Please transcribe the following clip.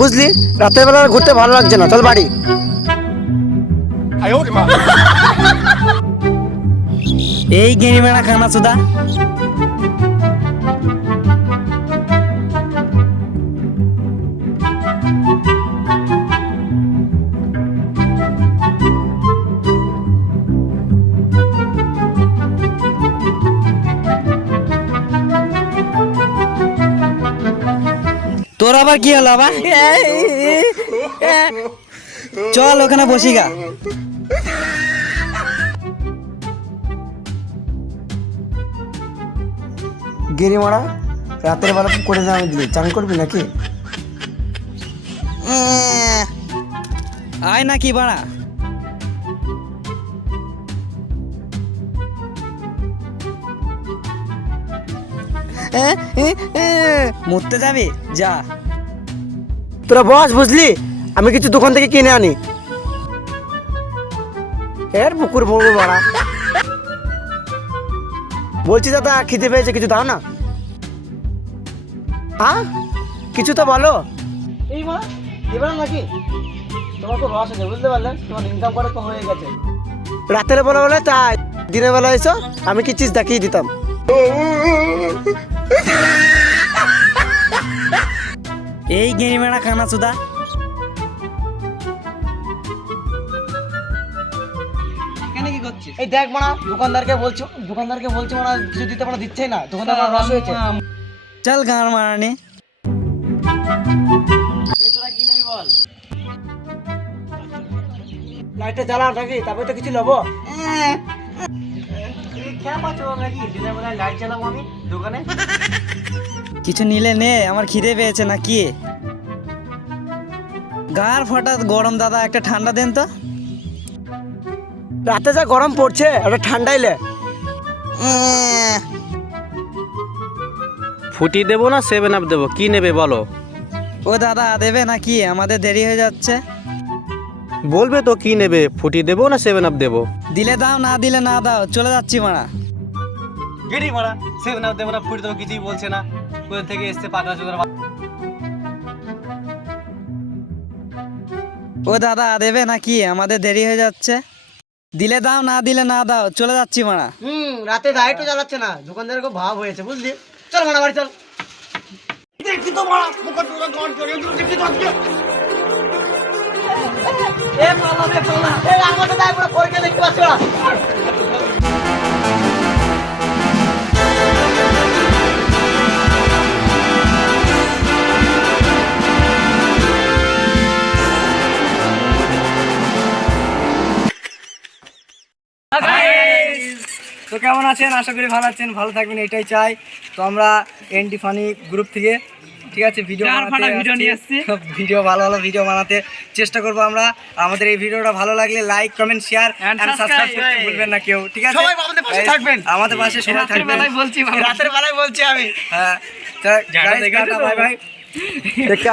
বুঝলি, রাতের বেলা ঘুরতে ভালো লাগছে না, চল বাড়ি। এই গেনি মেলা খানা সুদা তোর আবার কি হলো আবার? চল ওখানে বসি গা। গেরি মারা, রাতের বেলা করে আমি দিলি, চান করবি নাকি? আয় নাকি বাড়া? মরতে যাবি? যা তোরা বস, বুঝলি, আমি কিছু দোকান থেকে কিনে আনি। এর পুকুর ভরবো মারা। বলছি দাদা, খিদে পেয়েছে, কিছু দাও না। হ্যাঁ, কিছু তো বলো। এই মা, এবার নাকি তোমার তো রস আছে, বুঝতে পারলেন, তোমার ইনকাম করে তো হয়ে গেছে। রাতের বেলা বলে তাই, দিনের বেলা এসো, আমি কি চিজ দেখিয়ে দিতাম। এই গেনি মেলা খানা সুদা এই দেখ মানা, দোকানদারকে বলছো মানা কিছু দিতে পারা দিচ্ছেই না, দোকানদার রস হয়েছে। চল গান মারানি। তোরা কি নেবি বল? লাইটটা জ্বালা নাকি, তারপরে তো কিছু লবো। লাইট জ্বালাবো আমি দোকানে। কিছু নিলে নে, আমার খিদে পেয়েছে নাকি। গার হঠাৎ গরম দাদা, একটা ঠান্ডা দেন তো। রাতে যা গরম পড়ছে, একটা ঠান্ডাইলে। ফুটি দেবো না 7 আপ দেবো, কি নেবে বলো? ও দাদা দেবে নাকি, আমাদের দেরি হয়ে যাচ্ছে। বলবে তো কি নেবে, ফুটি দেবো না 7 আপ দেবো? দিলে দাও, না দিলে না দাও, চলে যাচ্ছি মারা। গেরি মারা, 7 আপ দেবো না ফুটি দেবো, কিছুই বলছে না। কোথা থেকে এসছে পাকা চোদার। ও দাদা দেবে নাকি, আমাদের দেরি হয়ে যাচ্ছে। দিলে দাও, না দিলে না দাও, চলে যাচ্ছি মারা। রাতে লাইটও জ্বালাচ্ছে না, দোকানদারের খুব ভাব হয়েছে, বুঝলি। চল মানা বাড়ি চল। দেখি তো মারা, মুখটা পুরো গড় করে দেখি তো আজকে। এ পালা, এই আমাদের দাই পুরো করকে দেখতে পাচ্ছ না। তো কেমন আছেন? আশা করি ভালো আছেন, ভালো থাকবেন এটাই চাই। তো আমরা এনডি ফানি গ্রুপ থেকে, ঠিক আছে, ভিডিও নিয়ে আসছি। ভিডিও ভালো ভিডিও বানাতে চেষ্টা করবো আমরা। আমাদের এই ভিডিওটা ভালো লাগলে like, comment, share and subscribe করতে ভুলবেন না কেউ, ঠিক আছে? সবাই আমাদের পাশে থাকবেন, আমাদের পাশে সবাই থাকবেন। রাতের বেলায় বলছি আমি। হ্যাঁ, বাই বাই।